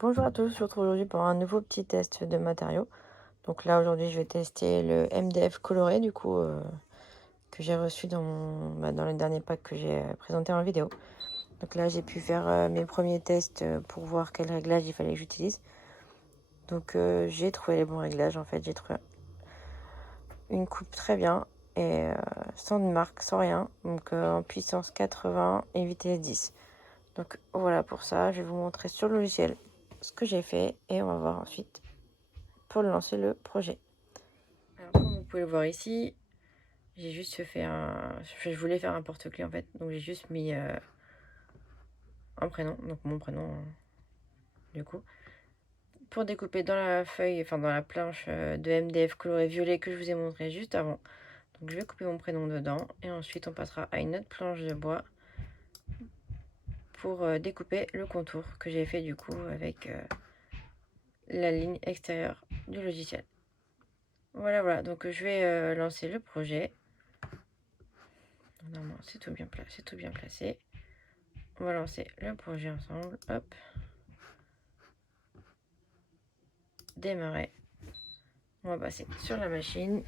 Bonjour à tous, je vous retrouve aujourd'hui pour un nouveau petit test de matériaux. Donc là aujourd'hui je vais tester le MDF coloré que j'ai reçu dans les derniers packs que j'ai présenté en vidéo. Donc là j'ai pu faire mes premiers tests pour voir quel réglage il fallait que j'utilise. Donc j'ai trouvé les bons réglages en fait, j'ai trouvé une coupe très bien et sans de marque, sans rien. Donc en puissance 80 et vitesse 10. Donc voilà pour ça, je vais vous montrer sur le logiciel ce que j'ai fait et on va voir ensuite pour lancer le projet. Alors comme vous pouvez le voir ici, j'ai juste fait je voulais faire un porte-clés en fait, donc j'ai juste mis un prénom, donc mon prénom du coup. Pour découper dans la feuille, enfin dans la planche de MDF coloré violet que je vous ai montré juste avant. Donc je vais couper mon prénom dedans et ensuite on passera à une autre planche de bois pour découper le contour que j'ai fait du coup avec la ligne extérieure du logiciel. Voilà, donc je vais lancer le projet. Normalement c'est tout bien placé. On va lancer le projet ensemble. Hop. Démarrer. On va passer sur la machine.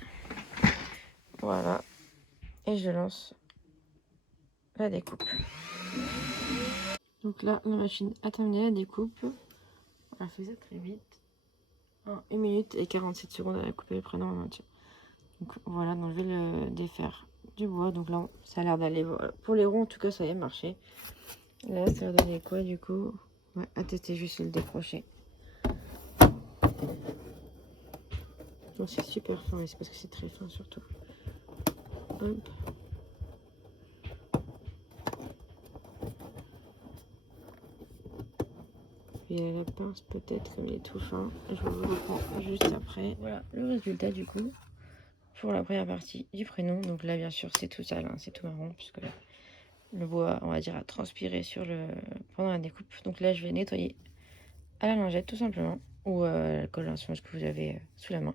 Voilà. Et je lance la découpe. Donc là, la machine a terminé la découpe. Elle fait ça très vite. En 1 minute et 47 secondes, elle a coupé le prénom en entier. Donc voilà, donc je vais le défaire du bois. Donc là, ça a l'air d'aller. Voilà. Pour les ronds, en tout cas, ça y est marché. Là, ça a donné quoi du coup? Ouais, à tester juste le décrocher. Donc c'est super fin, et c'est parce que c'est très fin surtout. Hop. Et la pince peut-être, mais il est tout fin. Je vous reprends juste après. Voilà le résultat du coup pour la première partie du prénom. Donc là bien sûr c'est tout sale, hein, c'est tout marron puisque le bois on va dire a transpiré pendant la découpe. Donc là je vais nettoyer à la lingette tout simplement ou la colle à linge que vous avez sous la main.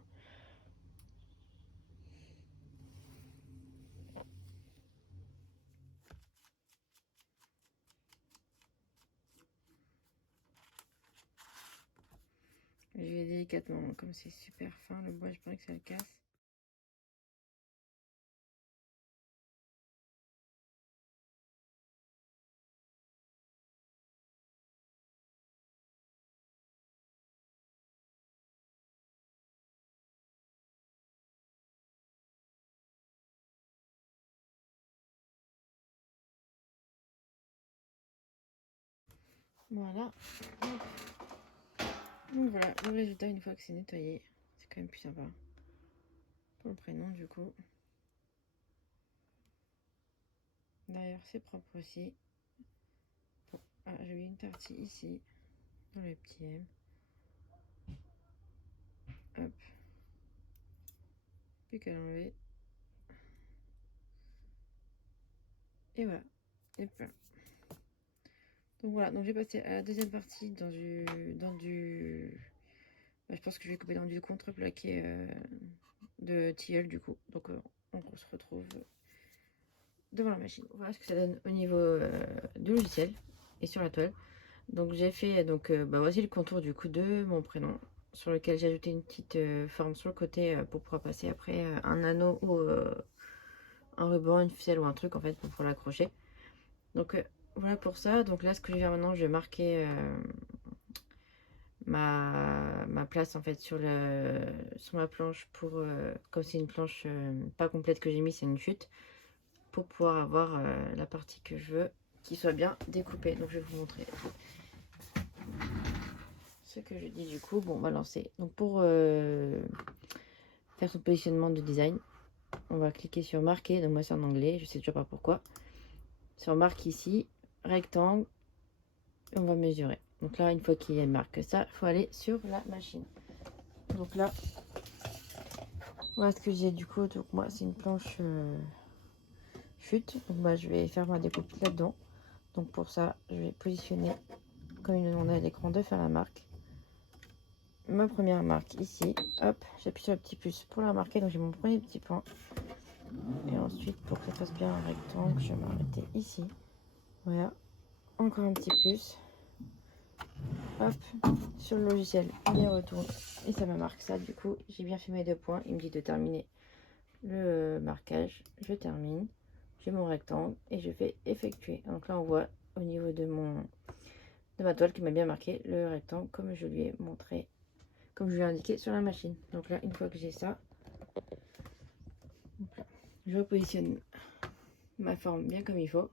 Je vais délicatement, comme c'est super fin le bois, je pense que ça le casse. Voilà. Donc voilà le résultat une fois que c'est nettoyé. C'est quand même plus sympa. Pour le prénom du coup. D'ailleurs c'est propre aussi. Bon, ah, j'ai eu une partie ici dans le petit M. Hop. Plus qu'à l'enlever. Et voilà. Et plein. Donc voilà, donc j'ai passé à la deuxième partie je pense que je vais couper dans du contreplaqué de tilleul du coup. Donc on se retrouve devant la machine. Voilà ce que ça donne au niveau du logiciel et sur la toile. Donc j'ai fait, voici le contour du coup de mon prénom, sur lequel j'ai ajouté une petite forme sur le côté pour pouvoir passer après un anneau ou un ruban, une ficelle ou un truc en fait pour l'accrocher. Donc voilà pour ça. Donc là ce que je vais faire maintenant, je vais marquer ma place en fait sur ma planche pour comme c'est une planche pas complète que j'ai mis, c'est une chute pour pouvoir avoir la partie que je veux qui soit bien découpée. Donc je vais vous montrer ce que je dis du coup. Bon, on va lancer. Donc pour faire son positionnement de design, on va cliquer sur marquer. Donc moi c'est en anglais, je sais toujours pas pourquoi. Sur marque ici, rectangle, on va mesurer. Donc là, une fois qu'il y a marqué ça, il faut aller sur la machine. Donc là, voilà ce que j'ai du coup. Donc moi, c'est une planche chute. Donc moi, je vais faire ma découpe là-dedans. Donc pour ça, je vais positionner, comme il me demandait à l'écran de faire la marque. Ma première marque ici. Hop, j'appuie sur le petit plus pour la marquer. Donc j'ai mon premier petit point. Et ensuite, pour que ça fasse bien un rectangle, je vais m'arrêter ici. Voilà. Encore un petit plus. Hop, sur le logiciel, on y retourne et ça me marque ça. Du coup, j'ai bien fait mes 2 points. Il me dit de terminer le marquage. Je termine, j'ai mon rectangle et je fais effectuer. Donc là, on voit au niveau de ma toile qui m'a bien marqué le rectangle comme je lui ai montré, comme je lui ai indiqué sur la machine. Donc là, une fois que j'ai ça, je repositionne ma forme bien comme il faut.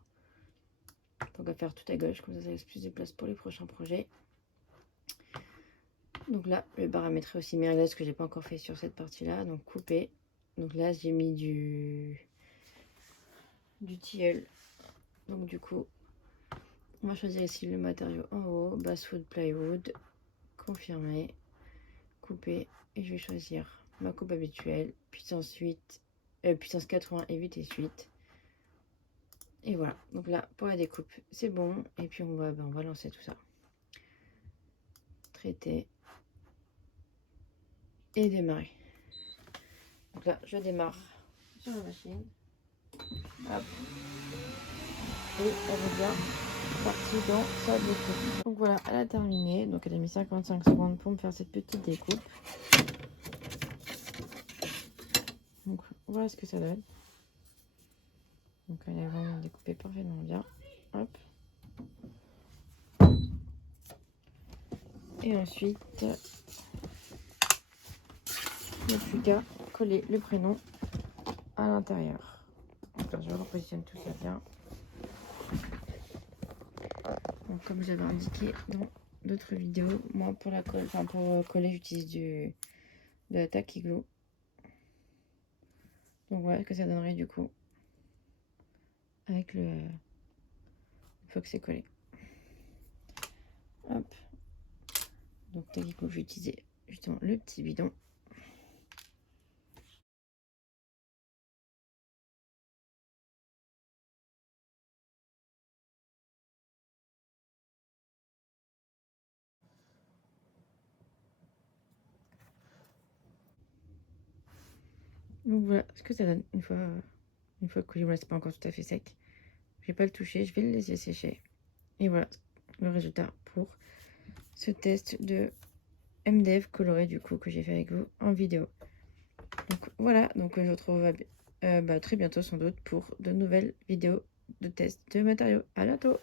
Donc à faire tout à gauche, comme ça laisse plus de place pour les prochains projets. Donc là, je vais paramétrer aussi mes réglages, ce que j'ai pas encore fait sur cette partie-là. Donc couper. Donc là, j'ai mis du tilleul. Donc du coup, on va choisir ici le matériau en haut, basswood, plywood, confirmer, couper. Et je vais choisir ma coupe habituelle, puissance 8, puissance 80 et 8 et suite. Et voilà, donc là, pour la découpe, c'est bon. Et puis on va lancer tout ça. Traiter. Et démarrer. Donc là, je démarre sur la machine. Hop. Et elle est bien partie dans sa découpe. Donc voilà, elle a terminé. Donc elle a mis 55 secondes pour me faire cette petite découpe. Donc voilà ce que ça donne. Donc elle est vraiment découpée parfaitement bien. Hop. Et ensuite, il n'y a plus qu'à coller le prénom à l'intérieur. Donc là, je repositionne tout ça bien. Donc, comme j'avais indiqué dans d'autres vidéos, moi pour la colle, enfin pour coller, j'utilise de la tacky glue. Donc voilà ce que ça donnerait du coup avec le une fois que c'est collé. Hop. Donc tacky glue, je vais utiliser justement le petit bidon. Donc voilà ce que ça donne une fois collé. Voilà, c'est pas encore tout à fait sec. Je vais pas le toucher, je vais le laisser sécher. Et voilà le résultat pour ce test de MDF coloré du coup que j'ai fait avec vous en vidéo. Donc voilà, donc je vous retrouve très bientôt sans doute pour de nouvelles vidéos de test de matériaux. À bientôt!